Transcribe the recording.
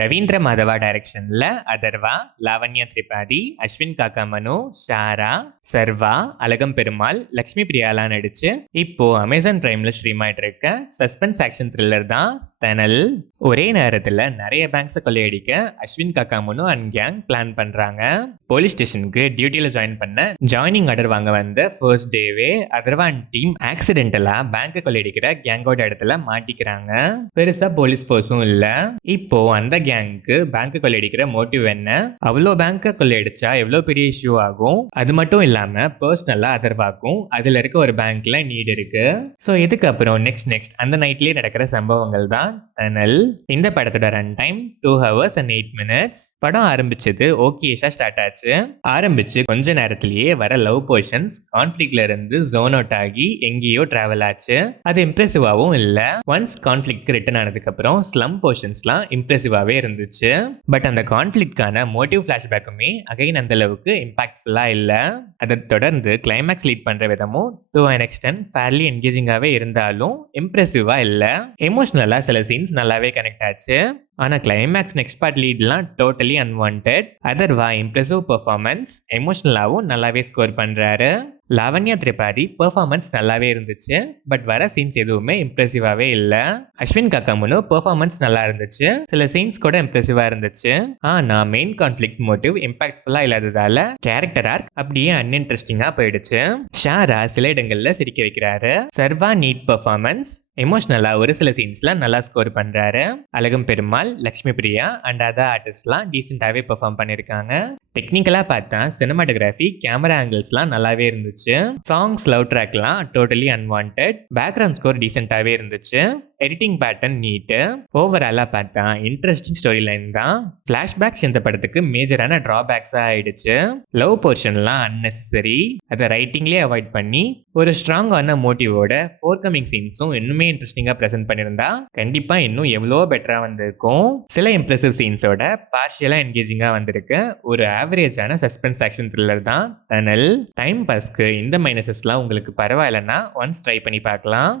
ரவீந்திர மாதவா டைரக்ஷன்ல அதர்வா, லாவண்யா திரிபாதி, அஸ்வின் காக்கா மனு, ஷாரா, சர்வா, அழகம் பெருமாள், லக்ஷ்மி பிரியாலா நடிச்சு இப்போ அமேசான் பிரைம்ல ஸ்ட்ரீம் ஆயிட்டு இருக்க சஸ்பென்ஸ் ஆக்ஷன் த்ரில்லர் தான் தனல். ஒரே நேரத்துல நிறைய பேங்க்ஸை கொள்ளையடிக்க Ashwin Kakumanu and gang plan பண்றாங்க. போலீஸ் ஸ்டேஷனுக்கு டியூட்டியில ஜாயின் பண்ண ஜாயினிங் ஆர்டர் வாங்க வந்த ஃபர்ஸ்ட் டேவே அதர்வா அண்ட் டீம் ஆக்சிடென்டலா பேங்க் கொள்ளையடிக்கிற கேங்கோட இடத்துல மாட்டிக்கிறாங்க. பெருசா போலீஸ் ஃபோர்ஸும் இல்ல. இப்போ அந்த கேங்க்கு பேங்க் கொள்ளையடிக்கிற மோட்டிவ் என்ன, அவ்வளோ பேங்க் கொள்ளையடிச்சா எவ்வளவு பெரிய இஷ்யூ ஆகும், அது மட்டும் இல்லாம பர்சனலா அதர்வாக்கும் அதுல இருக்க ஒரு பேங்க்ல நீட் இருக்கு. ஸோ இதுக்கப்புறம் நெக்ஸ்ட் அந்த நைட்லயே நடக்கிற சம்பவங்கள் தான் தனல். இந்த படத்தோட run time 2 hours and 8 minutes. படம் ஆரம்பிச்சது ஓகேஷா ஸ்டார்ட் ஆச்சு. ஆரம்பிச்சு கொஞ்ச நேரத்திலேயே வர லவ் போர்ஷன்ஸ் கான்ஃபிளிக்ட்ல இருந்து ஜோன் அவுட் ஆகி எங்கேயோ டிராவல் ஆச்சு. அது இம்ப்ரெசிவாவும் இல்ல. ஒன்ஸ் கான்ஃபிளிக்ட் ரிட்டர்ன் ஆனதுக்கு அப்புறம் ஸ்லம் போர்ஷன்ஸ்லாம் இம்ப்ரெசிவாவே இருந்துச்சு. பட் அந்த கான்ஃபிளிக்ட்கான மோட்டிவ் பிளாஷ்பேக்குமே அகைன் அந்த அளவுக்கு இம்பாக்ட்ஃபுல்லா இல்ல. அதை தொடர்ந்து கிளைமேக்ஸ் லீட் பண்ற விதமும் டு அன் எக்ஸ்டென்ட் ஃபேர்லி என்கேஜிங்காவே இருந்தாலும் இம்ப்ரெசிவா இல்ல. எமோஷனலா சில சீன்ஸ் நல்லாவே கனெக்ட் ஆச்சு. ஆனா கிளைமேக்ஸ் நெக்ஸ்ட் பார்ட் லீட்லாம் totally unwanted. Atharvaa impressive performance, எமோஷனலாவும் நல்லாவே ஸ்கோர் பண்றாரு. லாவண்யா திரிபாதி பெர்ஃபார்மன்ஸ் நல்லாவே இருந்துச்சு. பட் வர சீன்ஸ் எதுவுமே இம்ப்ரெசிவாவே இல்ல. அஸ்வின் காக்கா மனு பெர்ஃபார்மன்ஸ் நல்லா இருந்துச்சு. சில சீன்ஸ் கூட இம்ப்ரெசிவா இருந்துச்சு. ஆனா மெயின் கான்ஃபிளிக்ட் மோட்டிவ் இம்பாக்ட்ஃபுல்லா இல்லாததால கேரக்டர் ஆர்க் அப்படியே அன்இன்ட்ரெஸ்டிங்கா போயிடுச்சு. ஷாரா சில இடங்கள்ல சிரிக்க வைக்கிறாரு. சர்வா நீட் பெர்ஃபார்மன்ஸ், எமோஷனலா ஒரு சில சீன்ஸ்ல நல்லா ஸ்கோர் பண்றாரு. அழகம் பெருமாள், லக்ஷ்மி பிரியா அண்ட் அதர் ஆர்டிஸ்ட்லாம் டீசென்டாவே பெர்ஃபார்ம் பண்ணிருக்காங்க. டெக்னிக்கலா பார்த்தா சினிமாட்டோகிராஃபி, கேமரா ஆங்கிள்ஸ்லாம் நல்லாவே இருந்துச்சு. சாங்ஸ், லவ் ட்ராக்லாம் டோட்டலி அன்வான்டட். பேக்ரவுண்ட் ஸ்கோர் டீசென்டாவே இருந்துச்சு. Editing pattern neat. ஓவராலா பார்த்தா இன்ட்ரெஸ்டிங் ஸ்டோரி லைன் தான். பிளாஷ்பேக்ஸ் இந்த படத்துக்கு மேஜரான டிராபேக்ஸா ஆயிடுச்சு. லவ் போர்ஷன்லாம் அன்னெசரி. அதை ரைட்டிங்லேயே அவாய்ட் பண்ணி ஒரு ஸ்ட்ராங்கான மோட்டிவோட ஃபோர்கமிங் சீன்ஸும் இன்னுமே இன்ட்ரெஸ்டிங்கா ப்ரெசென்ட் பண்ணியிருந்தா கண்டிப்பா இன்னும் எவ்வளோ பெட்டரா வந்திருக்கும். சில இம்ப்ரெசிவ் சீன்ஸோட பார்ஷியலா என்கேஜிங்கா வந்திருக்கு. ஒரு ஆவரேஜான சஸ்பென்ஸ் ஆக்ஷன் த்ரில்லர் தான் தனல். டைம் பாஸ்க்கு இந்த மைனஸஸ்லாம் உங்களுக்கு பரவாயில்லன்னா ஒன்ஸ் ட்ரை பண்ணி பார்க்கலாம்.